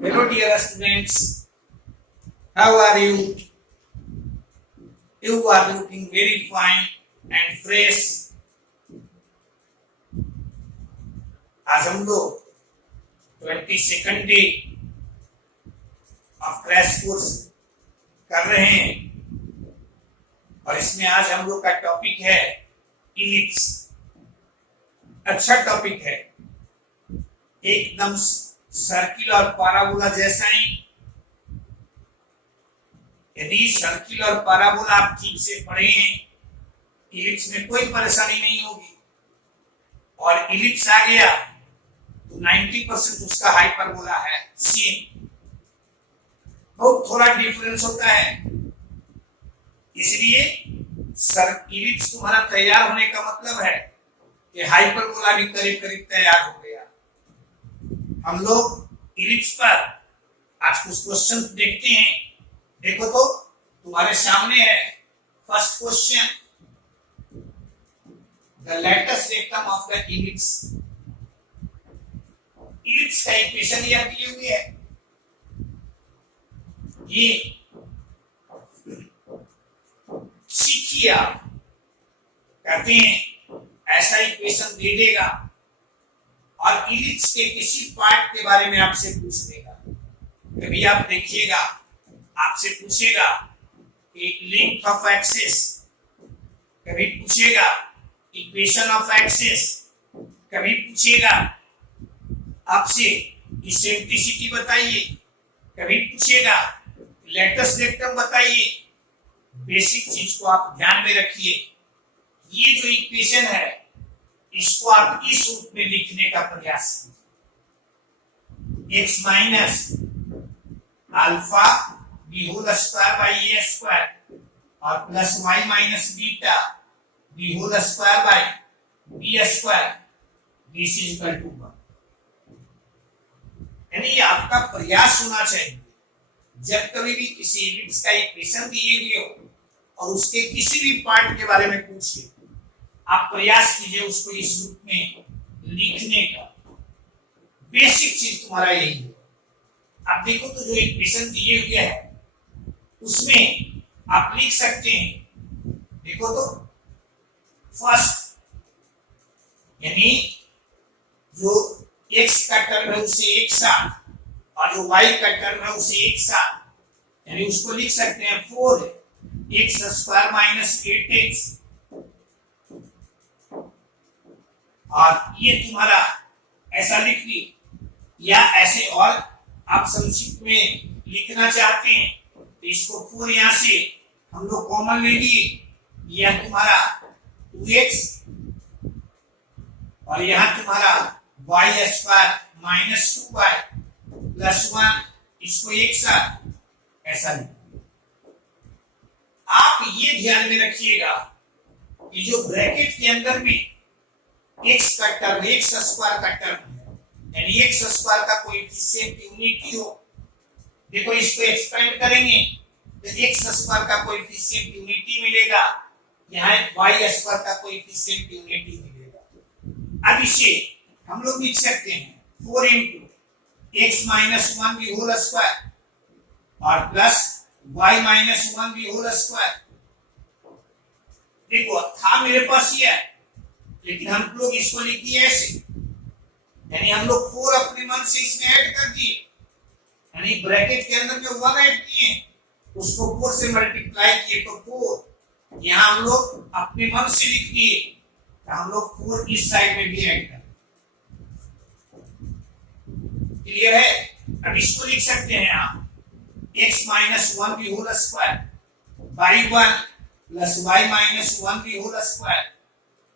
Hello, dear students. How are you? You are looking very fine and fresh. आज हम लोग 22nd day of crash course कर रहे हैं और इसमें आज हम लोग का टॉपिक है इलिप्स। अच्छा टॉपिक है, एकदम सर्किल और पैराबोला जैसा ही। यदि सर्किल और पैराबोला आप ठीक से पढ़े हैं, इलिप्स में कोई परेशानी नहीं होगी। और इलिप्स आ गया तो 90% उसका हाइपरबोला है सेम। बहुत थोड़ा डिफरेंस होता है, इसलिए इलिप्स तुम्हारा तैयार होने का मतलब है कि हाइपरबोला भी करीब करीब तैयार हो गया। हम लोग इलिप्स पर आज कुछ क्वेश्चन देखते हैं। देखो तो तुम्हारे सामने है first question, the latus rectum of the ellipse. Ellipse का इक्वेशन यह दी हुई है, ये सीखिए आप। कहते हैं ऐसा इक्वेशन दे देगा और इलिप्स के किसी पार्ट के बारे में आपसे पूछ देगा। कभी आप देखिएगा, आपसे पूछेगा कि लेंथ ऑफ एक्सिस, कभी पूछेगा इक्वेशन ऑफ एक्सिस, कभी पूछेगा आपसे इसेंट्रिसिटी बताइए, कभी पूछेगा लेटेस्ट रेक्टम बताइए। बेसिक चीज को आप ध्यान में रखिए। ये जो इक्वेशन है इसको आप इस रूप में लिखने का प्रयास कीजिए, x minus alpha b whole square by A square और plus y minus beta b whole square by B square, this is equal to 1। यानी आपका प्रयास होना चाहिए, जब कभी भी किसी इलिप्स का इक्वेशन दिए हुए हो और उसके किसी भी पार्ट के बारे में पूछे, आप प्रयास कीजिए उसको इस रूप में लिखने का। बेसिक चीज तुम्हारा यही है। आप देखो तो जो इक्वेशन दिए हुए है उसमें आप लिख सकते हैं। देखो तो फर्स्ट, यानी जो x का टर्म है उसे एक साथ और जो y का टर्म है उसे एक साथ, यानी उसको लिख सकते हैं 4x स्क्वायर माइनस 8x। और ये तुम्हारा ऐसा लिख ली, या ऐसे और आप संक्षिप्त में लिखना चाहते हैं तो इसको 4 यहां से हम लोग कॉमन ले लिए, यह तुम्हारा 2x और यहां तुम्हारा y square minus 2y plus 1, इसको एक साथ ऐसा लिखिए। आप ये ध्यान में रखिएगा कि जो ब्रैकेट के अंदर में x का टर्म, x स्क्वायर का टर्म है, यानी x स्क्वायर का कोएफिशिएंट यूनिटी हो। देखो इसको एक्सपेंड करेंगे तो x स्क्वायर का कोएफिशिएंट यूनिटी मिलेगा, यहाँ y स्क्वायर का कोएफिशिएंट यूनिटी मिलेगा। अब इसे हम लोग लिख सकते हैं 4 इंटू x माइनस 1 भी होल स्क्वायर और प्लस y माइनस 1 भी होल स्क्वायर। देखो था मेरे पास ये, लेकिन हम लोग इसको लिखिए ऐसे, यानी हम लोग 4 अपने मन से इसमें ऐड कर दिए, यानी ब्रैकेट के अंदर जो 1 ऐड किए उसको 4 से मल्टीप्लाई किए तो 4, यहाँ हम लोग अपने मन से लिख दिए तो हम लोग 4 इस साइड में भी ऐड कर। क्लियर है? अब इसको लिख सकते हैं आप x माइनस 1 भी whole square by 1 plus y minus 1 भी whole square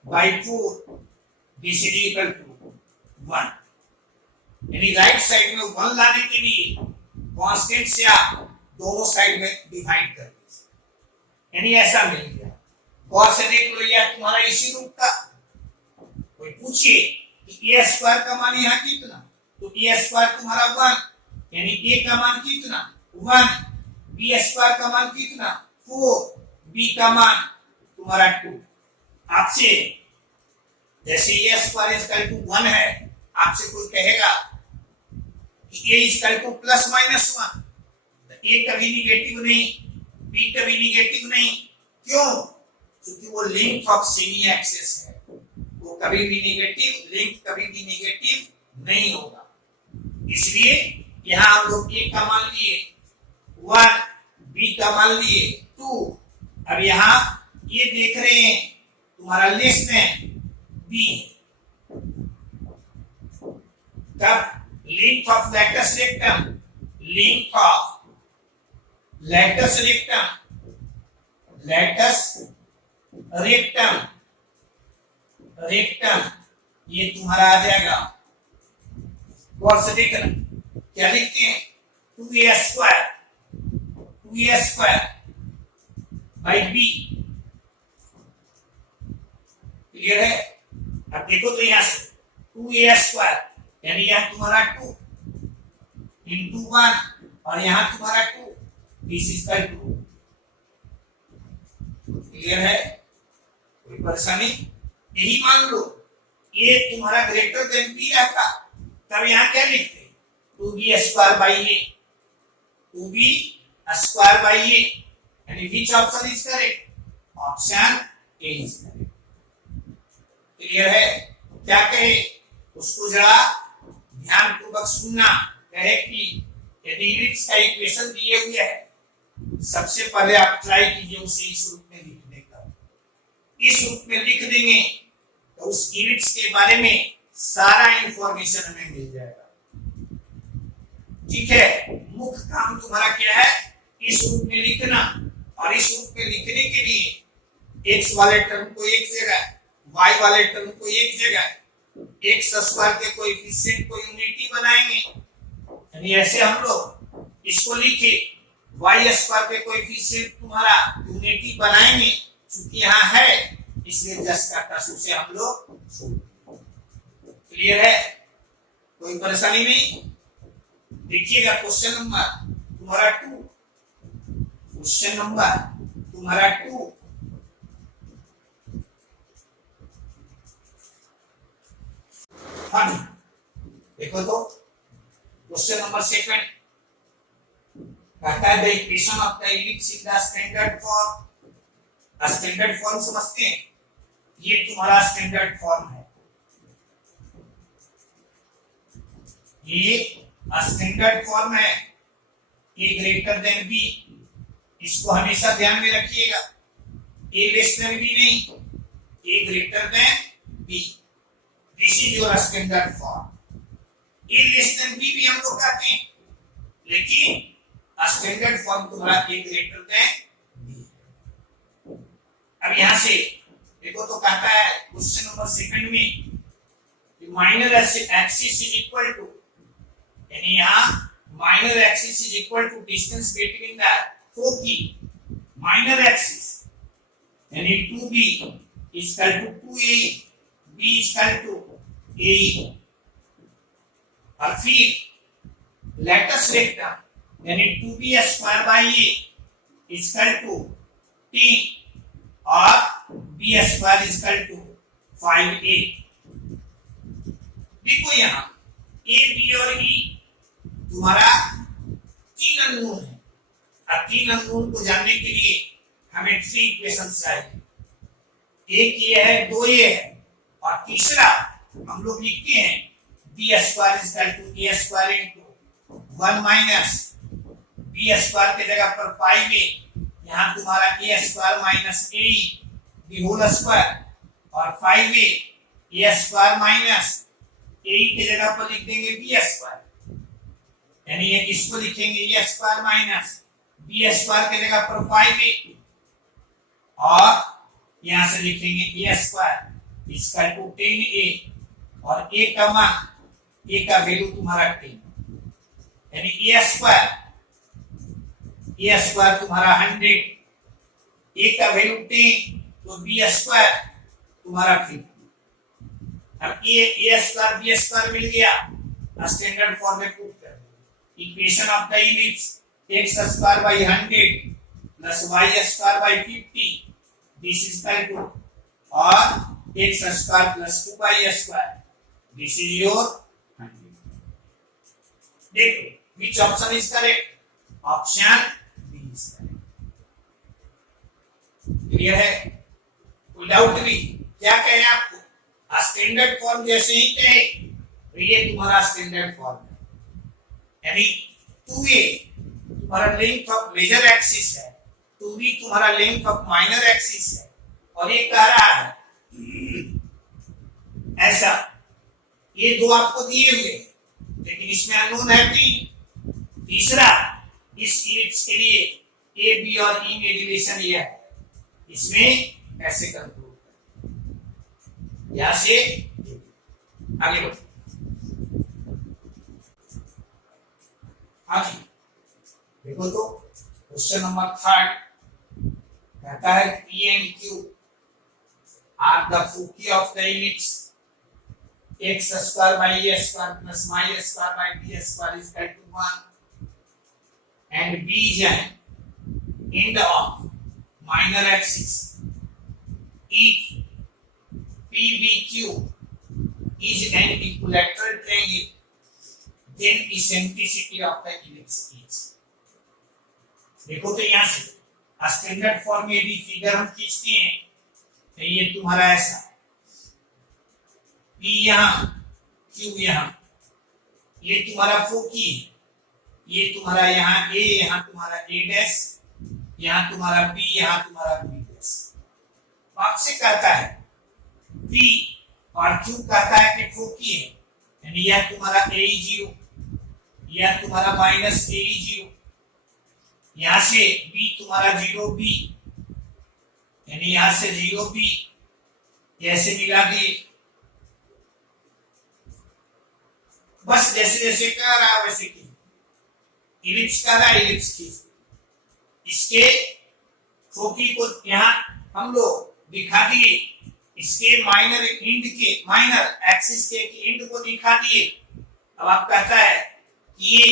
by 4, this is equal to 1। यानी राइट साइड में 1 लाने के लिए कांस्टेंट से आप दोनों साइड में डिवाइड कर दीजिए, यानी ऐसा मिल गया। गौर से देख लो, यह तुम्हारा इसी रूप का। कोई पूछे कि a स्क्वायर का मान यहाँ कितना, तो a स्क्वायर तुम्हारा 1, यानी a का मान कितना 1, b स्क्वायर का मान कितना 4, b का मान तुम्हारा 2। आपसे जैसे a स्क्वायर इक्वल टू 1 है, आपसे कोई कहेगा कि a equal two plus minus 1, ए कभी निगेटिव नहीं, बी कभी निगेटिव नहीं। क्यों? क्योंकि वो लिंक ऑफ सेमी एक्सिस है, वो कभी भी निगेटिव लिंक कभी भी निगेटिव नहीं होगा। इसलिए यहां हम लोग ए का मान लिए 1, बी का मान लिए 2। अब यहां ये देख रहे हैं तुम्हारा लेस देन बी, तब link of latus rectum, link of latus rectum, latus rectum, rectum ये तुम्हारा आ जाएगा। गौर से देखना क्या लिखते हैं, 2a square, 2a square by B. Clear है? अब देखो तो यहां से 2a स्क्वायर यानी यहां तुम्हारा 2 इंटू 1 और यहां तुम्हारा 2, this is equal to. Clear है? कोई परेशानी? यही मान लो ये तुम्हारा ग्रेटर देन बी रहता, तब यहां क्या लिखते, 2b square by a, 2b square by a, यानी which option is correct? Option a is correct. Clear है? क्या कहे उसको जरा ध्यान पूर्वक सुनना। कहे कि यदि इलिप्स का इक्वेशन दिए हुए है, सबसे पहले आप ट्राई कीजिए उसे इस रूप में लिखने का। इस रूप में लिख देंगे तो उस इलिप्स के बारे में सारा इंफॉर्मेशन हमें मिल जाएगा। ठीक है? मुख्य काम तुम्हारा क्या है, इस रूप में लिखना, और इस रूप में लिखने के लिए x वाले टर्म को एक जगह, y वाले टर्म को एक जगह, x स्क्वायर के कोएफिशिएंट को यूनिटी बनाएंगे, यानी ऐसे हम लोग इसको लिखे y स्क्वायर के कोएफिशिएंट तुम्हारा यूनिटी बनाएंगे। चूंकि यहाँ है इसलिए जस्ट का टस उसे हम लोग छोड़। क्लियर है? कोई परेशानी नहीं? देखिएगा क्वेश्चन नंबर तुम्हारा 2, क्वेश्चन नंबर तुम्हारा 2, देखो तो क्वेश्चन नंबर 2 कहता है the equation of the ellipse in the standard form. Standard form समझते हैं? ये तुम्हारा स्टैंडर्ड फॉर्म है, ये स्टैंडर्ड फॉर्म है, ए ग्रेटर देन बी। इसको हमेशा ध्यान में रखिएगा, ए लेस देन बी नहीं, a greater than b. This is your standard form. A less than b भी हम लोग कहते हैं, लेकिन स्टैंडर्ड फॉर्म तुम्हारा ए ग्रेटर देन बी। अब यहां से देखो तो कहता है क्वेश्चन नंबर 2 में minor axis is equal to, यानी यहां minor axis is equal to distance between the foci. Minor axis यानी 2b is equal to 2a, b is equal to a, और फिर लैटस रेक्टम यानी 2b square by a is equal to 10 और b square is equal to 5a। देखो यहाँ a, b और e तुम्हारा 3 unknown है। अब 3 अननोन को जानने के लिए हमें 3 इक्वेशंस चाहिए। एक ये है, 2 ये है, और तीसरा हम लोग लिखते हैं b square is equal to a square into 1 minus b square के जगह पर 5a, यहाँ तुम्हारा a square minus a the whole square, और 5a a square minus a की जगह पर लिख देंगे b स्क्वायर, यानी ये इसको लिखेंगे a square minus b square के जगह पर 5a, और यहां से लिखेंगे a स्क्वायर इसका टू 10a, और a का मान, a का वैल्यू तुम्हारा 10, यानी a स्क्वायर तुम्हारा 100, a का वैल्यू 10, तो b स्क्वायर तुम्हारा 50। अब a स्क्वायर b स्क्वायर मिल गया, स्टैंडर्ड फॉर्म में पुट कर equation of the ellipse x square by 100 plus y square by 50 this is equal to, और x square plus 2y square this is your 100। देखो which option is correct, option B is correct. Clear है, कोई doubt भी? क्या कहे आपको? Standard form जैसे ही कहे तो ये तुम्हारा स्टैंडर्ड फॉर्म है, यानी 2a तुम्हारा लेंथ ऑफ मेजर एक्सिस है, 2b तुम्हारा लेंथ ऑफ माइनर एक्सिस है, और ये कह रहा है ऐसा, ये दो आपको दिए हुए, लेकिन इसमें अननोन है 3। तीसरा, इस इलिप्स के लिए ए बी और ई में रिलेशन ये है, इसमें कैसे कंक्लूड करें? यहां से आगे बढ़ो। हाँ जी, देखो तो क्वेश्चन नंबर 3 कहता है P and Q R the foci of the ellipse x square by a square plus y square by b square is equal to 1 and b is an end of minor axis. If PBQ is an equilateral triangle, then eccentricity of the ellipse is. देखो तो यहाँ से standard form में भी figure हम खींचते हैं तो ये तुम्हारा ऐसा P यहाँ Q यहाँ, ये तुम्हारा फोकी है, ये तुम्हारा यहाँ A, यहाँ तुम्हारा A डैश, यहाँ तुम्हारा B, यहाँ तुम्हारा B डैश। आपसे कहता है P और Q कहता है कि फोकी है, यानी यह तुम्हारा AE0, यह तुम्हारा माइनस AE0, यहाँ से B तुम्हारा 0B, यानी यहाँ से 0B ऐसे मिला दिए। बस जैसे जैसे कह रहा वैसे की इलिप्स का रहा, इलिप्स की इसके फोकी को यहाँ हम लोग दिखा दिए, इसके माइनर एंड के माइनर एक्सिस के एंड को दिखा दिए। अब आप कहता है कि ये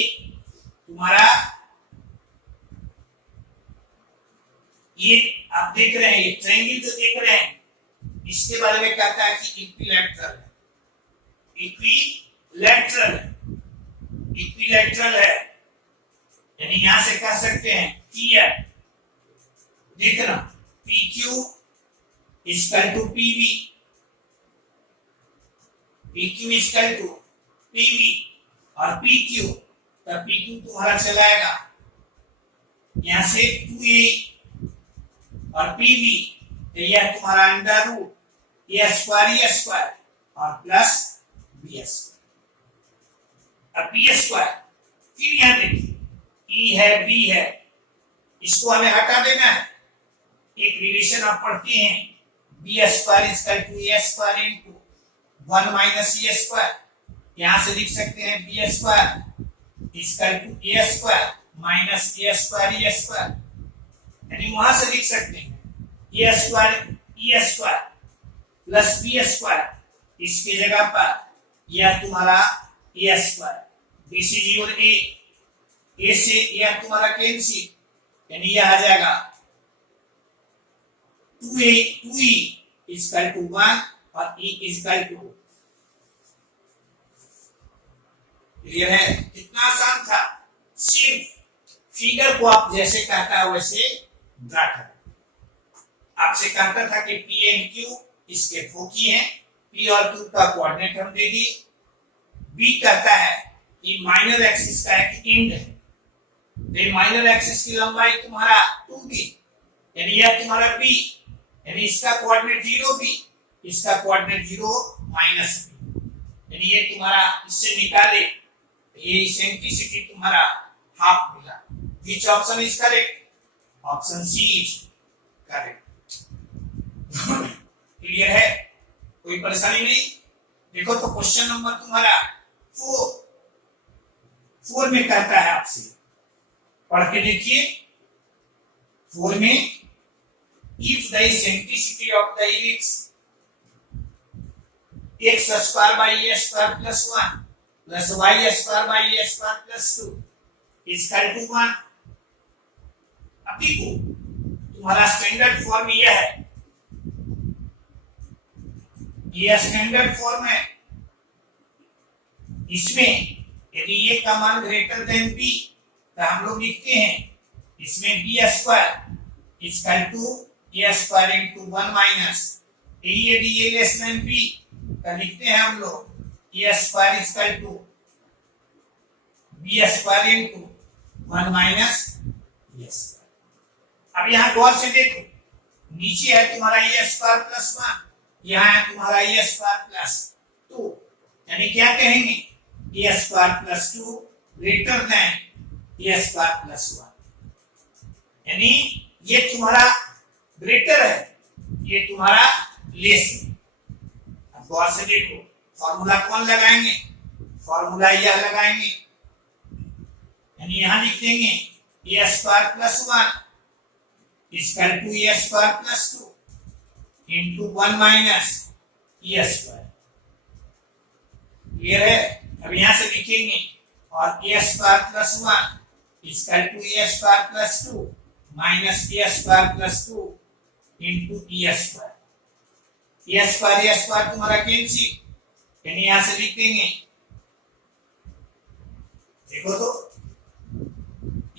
तुम्हारा ये आप देख रहे हैं, ये ट्रायंगल जो देख रहे हैं इसके बारे में कहता है कि इक्विलैटरल है, इक्विलैटरल है, यानी यहां से कह सकते हैं कि है, देखना PQ equal to PV, PQ equal to PV और PQ, तब PQ तुम्हारा चलाएगा यहां से 2A और PV, तो यह तुम्हारा अंडर रूट A स्क्वायर और प्लस B स्क्वायर। अब B स्क्वायर फिर यहां देखिए E है B है, इसको हमें हटा देना है। एक रिलेशन आप पढ़ते हैं B square equal to A square into 1 minus E square, यहां से लिख सकते हैं B square equal to A square minus A square E square, यानी वहां से लिख सकते हैं A square E square plus B square, इसके जगह पर यह तुम्हारा A square, this is your A से यह तुम्हारा कैंसिल, यानी यह आ जाएगा 2E इक्वल टू 1 और E इक्वल टू। क्लियर है? कितना आसान था, सिर्फ फिगर को आप जैसे कहता है वैसे ड्रा करें। आपसे कहता था कि P एंड Q इसके फोकी हैं, P और Q का कोऑर्डिनेट हम दे दिए। B कहता है कि माइनर एक्सिस का एक एंड है, तो माइनर एक्सिस की लंबाई तुम्हारा 2b, यानी यह तुम्हारा b, यानी इसका कोऑर्डिनेट 0b, इसका कोऑर्डिनेट 0 माइनस b, यानी ये तुम्हारा इससे निकाले ये इसेंट्रिसिटी तुम्हारा हाफ मिला। Which option is correct? Option C is correct. Clear है? कोई परेशानी नहीं? देखो तो क्वेश्चन नंबर तुम्हारा 4 में कहता है आपसे, पढ़ के देखिए। 4 में if the eccentricity of the ellipse x square by a square plus 1 plus y square by a square plus 2 is equal to 1। अब देखो तुम्हारा स्टैंडर्ड फॉर्म यह है, यह स्टैंडर्ड फॉर्म है, इसमें यदि ये का मान ग्रेटर देन बी तो हम लोग लिखते हैं इसमें B square equal to A square into 1 minus यदि ये लेस देन बी तो लिखते हैं हम लोग a square equal to b square into 1 minus A square. अब यहाँ गौर से देखो, नीचे है तुम्हारा ए स्क्वायर प्लस 1, यहाँ है तुम्हारा ए स्क्वायर प्लस 2, यानी क्या कहेंगे ए स्क्वायर प्लस 2 ग्रेटर देन ए स्क्वायर प्लस 1, यानी ये तुम्हारा ग्रेटर है, ये तुम्हारा लेस है। अब गौर से देखो, फॉर्मूला कौन लगाएंगे, फॉर्मूला यह लगाएंगे, यानी यहां लिख देंगे a square plus 1 equal to A square plus 2 into 1 minus A square. Clear है? अब यहां से लिखेंगे और a square plus 1 equal to A square plus 2 minus A square plus 2 into a square. A square तुम्हारा कैंसिल, यानी यहां से लिख देंगे, देखो तो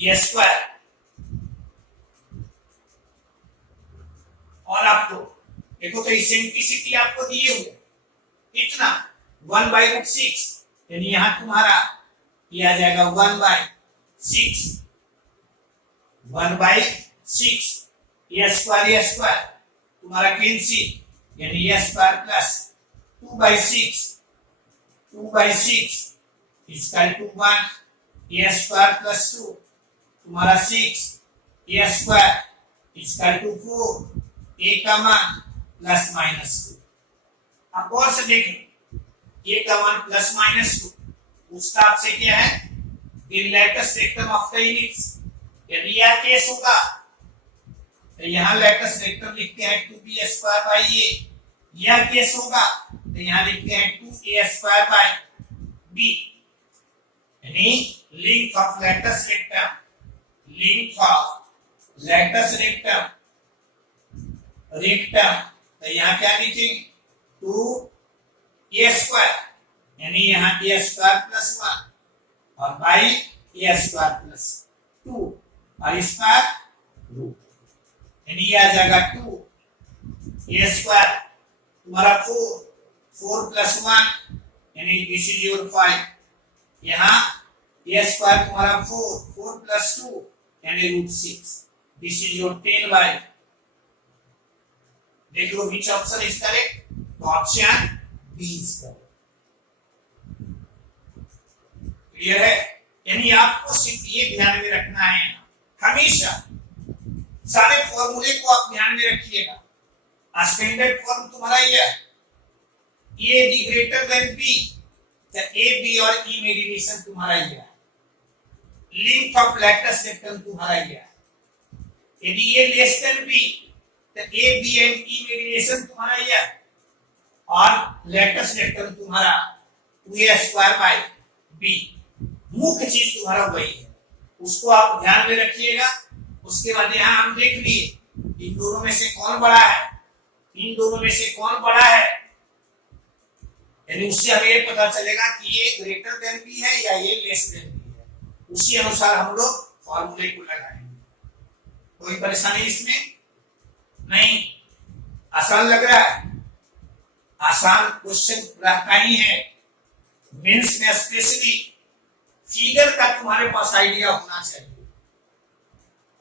ए स्क्वायर और आपको देखो तो इसेंट्रिसिटी आपको दिए हुए इतना 1/√6, यानी यहां तुम्हारा ये आ जाएगा 1/6 ए स्क्वायर तुम्हारा कैंसिल, यानी ए square plus 2/6 equal to 1 a square plus 2 तुम्हारा 6 a square equal to 4 a का मान प्लस माइनस 2। अब गौर से देखें, ए का मान प्लस माइनस 2 उसका आपसे क्या है in latest vector of the ellipse. यदि यह केस होगा तो यहां लेटेस्ट वेक्टर लिखते हैं 2b स्क्वायर बाई ए, यह केस होगा तो यहां लिखते हैं 2a स्क्वायर बाई b, यानी link of latest vector, link of latest vector तो यहाँ क्या लिखेंगे 2a स्क्वायर, यानी यहाँ a स्क्वायर प्लस 1 और बाई a स्क्वायर प्लस 2 और इसका रूट, यानी ये आ जाएगा 2a स्क्वायर तुम्हारा 4 प्लस 1 यानी दिस इज योर 5, यहाँ a स्क्वायर तुम्हारा 4 प्लस 2 यानी √6, दिस इज योर 10/, देख लो which ऑप्शन इज करेक्ट, तो option B is correct. Clear है? यानी आपको सिर्फ ये ध्यान में रखना है, हमेशा सारे फॉर्मूले को आप ध्यान में रखिएगा। स्टैंडर्ड फॉर्म तुम्हारा ये है, A B greater than B, तो ए बी और ई में रिलेशन तुम्हारा ये है, लिंक ऑफ लेटेस्ट वेक्टर तुम्हारा ये है। यदि ये लेस देन बी तो ए बी एंड ई में रिलेशन तुम्हारा ये है, और लेटेस्ट वेक्टर तुम्हारा 2a स्क्वायर बाई b, मुख्य चीज तुम्हारा वही है, उसको आप ध्यान में रखिएगा। उसके बाद यहां हम देख लिए इन दोनों में से कौन बड़ा है, इन दोनों में से कौन बड़ा है, यानी उससे हमें ये पता चलेगा कि ये ग्रेटर देन बी है या ये लेस देन बी है, उसी अनुसार हम लोग फॉर्मूले को लगाएंगे। कोई परेशानी इसमें नहीं? आसान लग रहा है? आसान क्वेश्चन रहता ही है, मेंस में स्पेशली फिगर का तुम्हारे पास आइडिया होना चाहिए।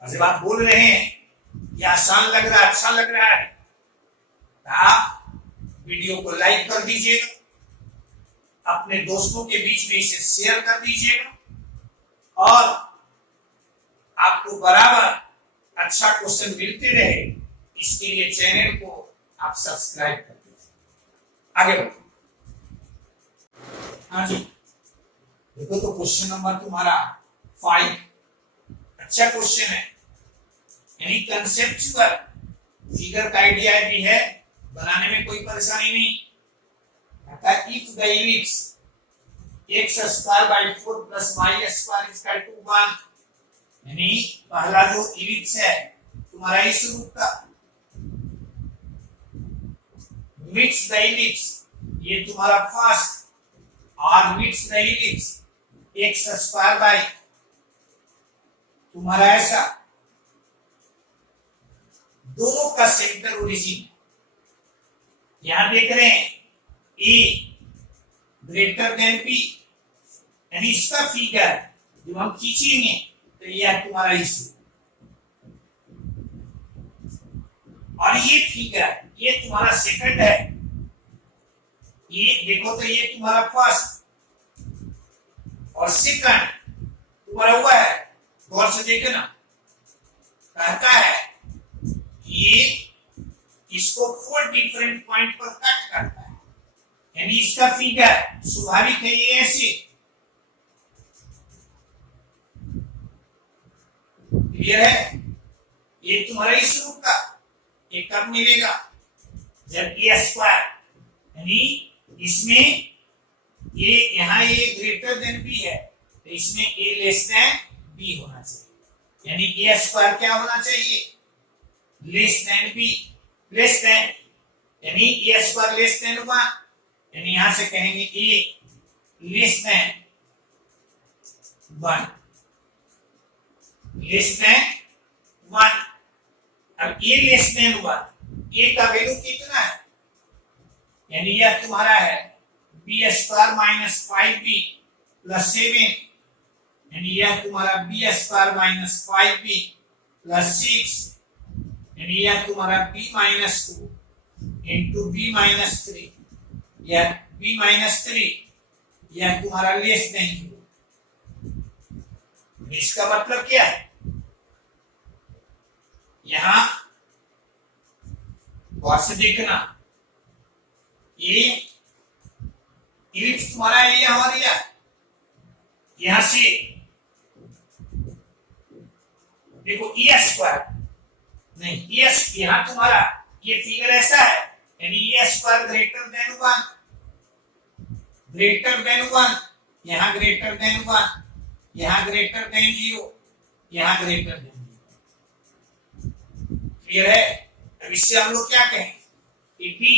जब आप बोल रहे हैं ये आसान लग रहा है, अच्छा लग रहा है, तो आप वीडियो को लाइक कर दीजिएगा, अपने दोस्तों के बीच में इसे शेयर कर दीजिएगा, और आपको बराबर अच्छा क्वेश्चन मिलते रहे इसके लिए चैनल को आप सब्सक्राइब कर दीजिए। आगे बढ़ो। हाँ जी, देखो तो क्वेश्चन नंबर तुम्हारा 5 अच्छा क्वेश्चन है, यानी कंसेप्चुअल फिगर का आइडिया भी है, बनाने में कोई परेशानी नहीं। If the ellipse x square by 4 plus y square equal to 1, यानी पहला जो इलिप्स है तुम्हारा इस रूप का, मिक्स द इलिप्स ये तुम्हारा फर्स्ट, और mix the ellipse x square by तुम्हारा ऐसा, दोनों का सेंटर ओरिजिन यहां देख रहे हैं ए ग्रेटर देन बी, यानी इसका फिगर जब हम खींचेंगे तो यह तुम्हारा इशू, और ये फिगर ये तुम्हारा सेकंड है, ये देखो तो ये तुम्हारा फर्स्ट और सेकंड तुम्हारा हुआ है, गौर से देखना, कहता है ये इसको 4 डिफरेंट पॉइंट पर कट करता है, यानी इसका फिगर स्वाभाविक है ये ऐसे, क्लियर है, ये तुम्हारा इस रूप का, ये कब मिलेगा जब ए स्क्वायर, यानी इसमें ये यहाँ ये ग्रेटर देन बी है तो इसमें ए लेस देन बी होना चाहिए, यानी ए स्क्वायर क्या होना चाहिए, less than B, less than, यानी ए स्क्वायर लेस देन 1, यानी यहां से कहेंगे ए लेस देन 1, लेस देन 1, अब ए लेस देन 1, ए का वैल्यू कितना है, यानी यह तुम्हारा है B square minus 5b plus 7, यानी यह तुम्हारा B square minus 5b plus 6, यानी यह तुम्हारा b minus 2 into B minus 3, यह b माइनस 3, यह तुम्हारा लेस देन, इसका मतलब क्या है, यहां गौर से देखना, ये इलिप्स तुम्हारा है यह और यहां से देखो ए स्क्वायर नहीं, एस यहां तुम्हारा ये फिगर ऐसा है, यानी ए square greater than 1, greater than 1, यहां ग्रेटर देन 1, यहां ग्रेटर देन 0, यहां ग्रेटर देन 0, क्लियर है। अब इससे हम लोग क्या कहें कि बी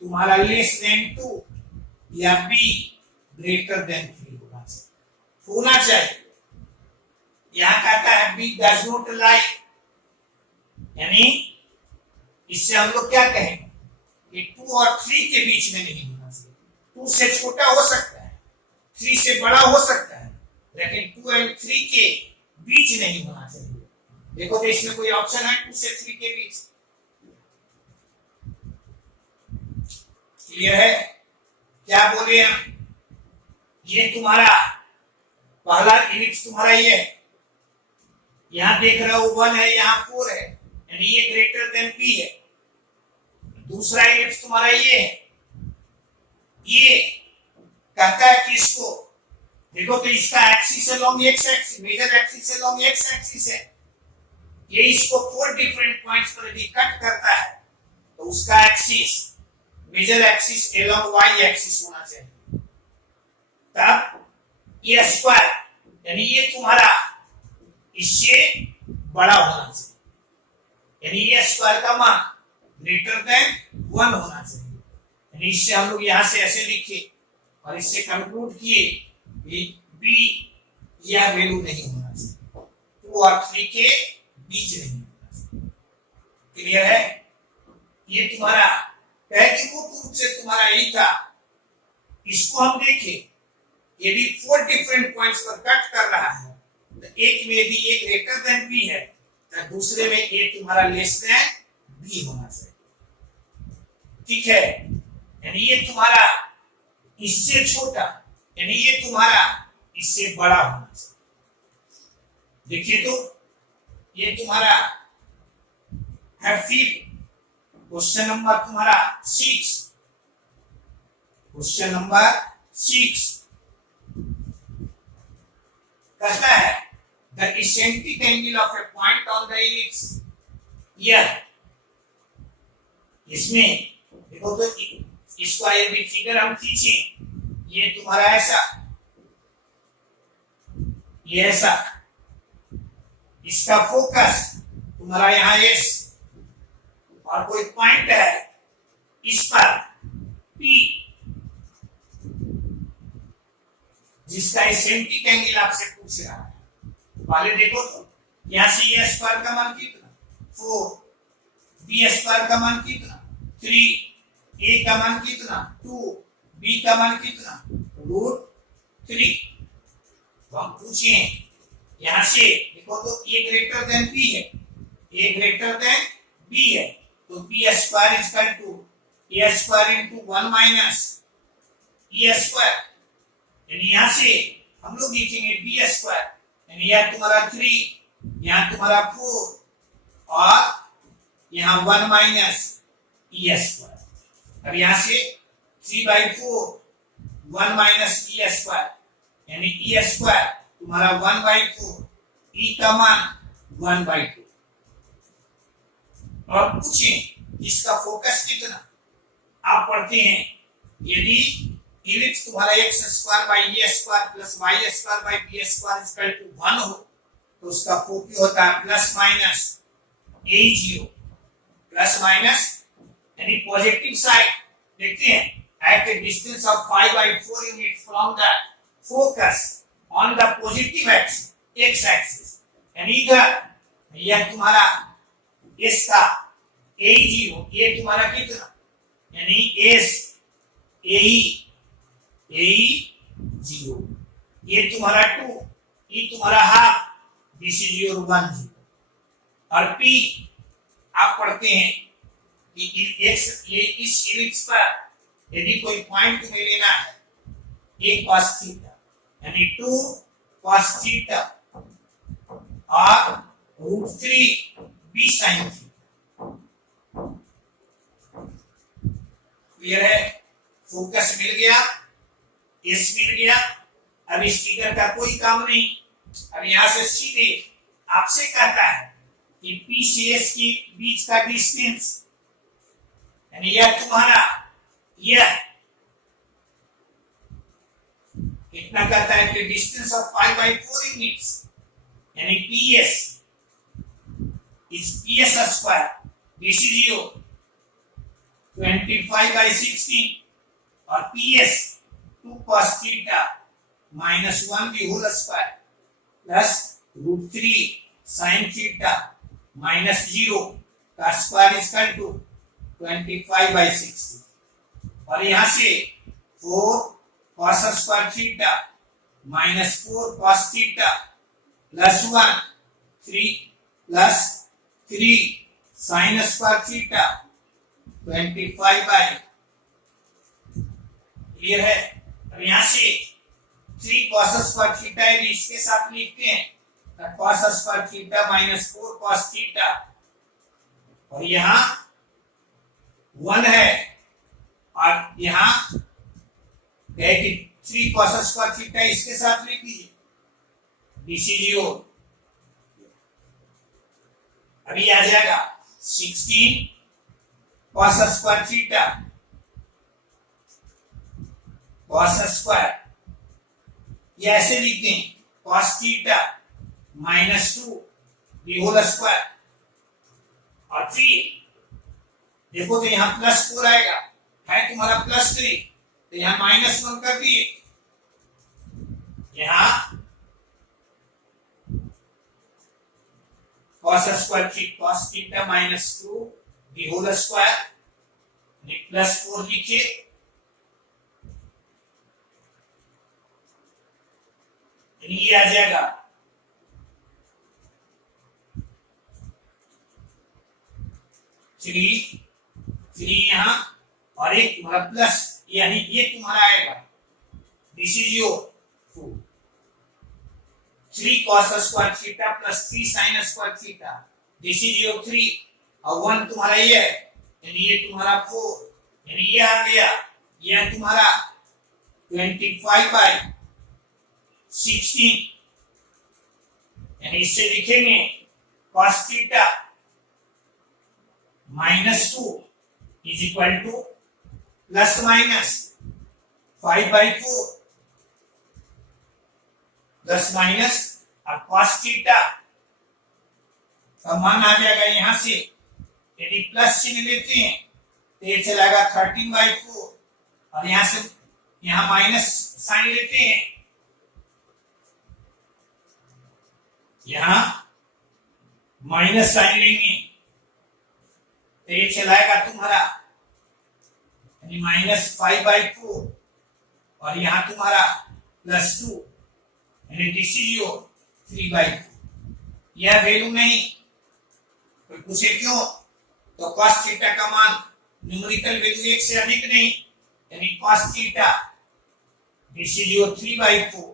तुम्हारा लेस देन 2 या बी ग्रेटर देन 3 होना चाहिए, यहां कहता है बी डज नॉट लाई, यानी इससे हम लोग क्या कहेंगे कि 2 और 3 के बीच में नहीं होना चाहिए, 2 से छोटा हो सकता है, 3 से बड़ा हो सकता है, लेकिन 2 और 3 के बीच नहीं होना चाहिए। देखो तो इसमें कोई ऑप्शन है 2 से 3 के बीच, क्लियर है, क्या बोले हम, ये तुम्हारा पहला इलिप्स तुम्हारा ये है, यहां देख रहे हो 1 है, यहां 4 है, यानी ये ग्रेटर देन बी है, दूसरा इलिप्स तुम्हारा ये है, ये कहता है कि इसको देखो तो इसका axis along X axis, major axis along X axis है, ये इसको 4 डिफरेंट पॉइंट्स पर यदि कट करता है तो उसका axis major axis along Y axis होना चाहिए, तब ये स्क्वायर यानी ये तुम्हारा इससे बड़ा होना चाहिए, यानी ये स्क्वायर का मान ग्रेटर देन 1 होना चाहिए, यानी इससे हम लोग यहां से ऐसे लिखे और इससे कंक्लूड किए कि बी यह वैल्यू नहीं होना चाहिए, 2 और 3 के बीच नहीं होना चाहिए, क्लियर है। ये तुम्हारा रूप से तुम्हारा यही था, इसको हम देखें यदि 4 डिफरेंट पॉइंट्स पर कट कर रहा है तो एक में यदि ए ग्रेटर देन बी है तो दूसरे में ए तुम्हारा लेस देन बी होना चाहिए, ठीक है, यानी ये तुम्हारा इससे छोटा यानी ये तुम्हारा इससे बड़ा होना चाहिए। देखिए तो ये तुम्हारा है फिफ्थ क्वेश्चन नंबर तुम्हारा 6, क्वेश्चन नंबर 6 कहता है the eccentric angle of A point on the ellipse, यह इसमें देखो तो इसका यदि फिगर हम खींचे ये तुम्हारा ऐसा, ये ऐसा, इसका फोकस तुम्हारा यहां एस और कोई पॉइंट है इस पर P, जिसका एसेंट्रिक एंगल आपसे पूछ रहा है। पहले देखो तो यहां से ए स्क्वायर का मान कितना 4, बी स्क्वायर का मान कितना 3, ए का मान कितना 2, बी का मान कितना √3। तो हम पूछे यहां से देखो तो ए ग्रेटर देन बी है, ए ग्रेटर देन बी है, तो B square equal to A square into 1 minus A square, यानी यहां से हम लोग लिखेंगे बी स्क्वायर, यानी यह तुम्हारा 3, यहां तुम्हारा 4 और यहां 1 माइनस ए स्क्वायर। अब यहां से 3/4 1 माइनस ए स्क्वायर, यानी ए स्क्वायर तुम्हारा 1/4, ई का मान 1/2। और पूछें इसका फोकस कितना, आप पढ़ते हैं यदि इलिप्स तुम्हारा x square by A square plus Y square by B square equal to 1 हो तो उसका फोकस होता है plus minus a0, plus minus यानी पॉजिटिव साइड। देखते हैं at a distance of 5/4 unit from the focus on the positive X axis, यानी इधर यह तुम्हारा इसका a0, ये तुम्हारा कितना यानी s AE0, ये तुम्हारा 2, ये तुम्हारा हाफ, दिस इज योर 1 0। और P आप पढ़ते हैं कि ये इस इलिप्स पर यदि कोई पॉइंट तुम्हें लेना है a cos थीटा यानी 2 cos थीटा और √3 b sin थीटा। क्लियर है, फोकस मिल गया, एस मिल गया। अब इस फिगर का कोई काम नहीं। अब यहां से सीधे आपसे कहता है कि P से S के बीच का डिस्टेंस, यानी यह तुम्हारा यह कितना कहता है कि डिस्टेंस ऑफ 5/4 यूनिट्स, यानी PS is PS square, this is your 25/16 और PS 2 cos theta minus 1 the whole square plus √3 sin theta minus 0 का स्क्वायर इज इक्वल टू 25/16। और यहां से 4 cos square theta minus 4 cos theta plus 1 3 sin square theta 25/, clear है। अब यहां से 3 cos square theta यदि इसके साथ लिखते हैं तो cos square theta minus 4 cos theta, और यहां 1 है और यहां 3 cos स्क्वायर थीटा इसके साथ लिख दीजिए, दिस इज योर, अभी आ जाएगा 16 cos square theta cos square, ये ऐसे लिखते हैं cos theta -2 the whole square, और 3 देखो तो यहां +4 आएगा, है तुम्हारा +3 तो यहां -1 कर दिए, यहां cos square cos theta -2 the whole square +4 लिखिए, ये आ जाएगा 3 यहां और एक तुम्हारा प्लस, यानी ये तुम्हारा आएगा this is your 3 cos square theta plus 3 sin square theta, this is your 3 और 1 तुम्हारा ये है, यानी ये तुम्हारा 4, यानी ये आ गया, यह तुम्हारा 25/16, यानी इससे लिखेंगे cos theta -2 is equal two plus minus 5/4 plus minus और cos थीटा का मान आ जाएगा यहां से, यदि प्लस चिन्ह लेते हैं तो ये चलेगा 13/4 और यहां से यहां माइनस साइन लेते हैं यहां माइनस साइन लेंगे तो ये चलाएगा तुम्हारा यानी -5/4 और यहां तुम्हारा +2 यानी दिस इज योर 3/4। यह वैल्यू नहीं कोई पूछे क्यों तो cos थीटा का मान न्यूमेरिकल वैल्यू 1 से अधिक नहीं यानी cos theta this is your 3/4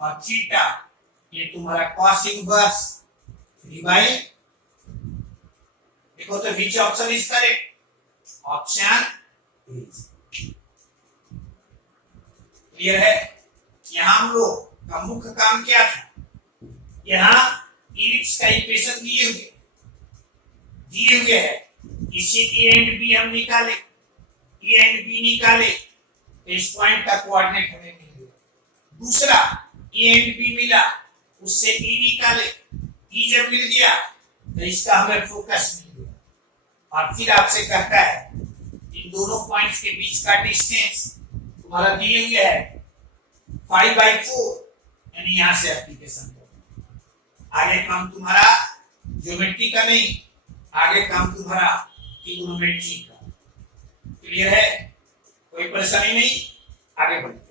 और थीटा ये तुम्हारा cos इनवर्स 3/। देखो तो which option is correct? Option clear है। यहां हम लोग का मुख्य काम क्या था? यहां इलिप्स का इक्वेशन दिए हुए है, इसी ए एंड बी हम निकाले, ए एंड बी निकाले तो इस पॉइंट का कोऑर्डिनेट हमें मिल गया। दूसरा ए एंड बी मिला उससे ई निकाले, ई जब मिल गया तो इसका हमें फोकस मिल गया और फिर आपसे कहता है इन दोनों पॉइंट्स के बीच का डिस्टेंस तुम्हारा दिए हुए है 5/4 यानी यहां से एप्लीकेशन करो। आगे काम तुम्हारा ज्योमेट्री का नहीं, आगे काम तुम्हारा ट्रिग्नोमेट्री का। क्लियर है? कोई परेशानी नहीं, आगे बढ़ो।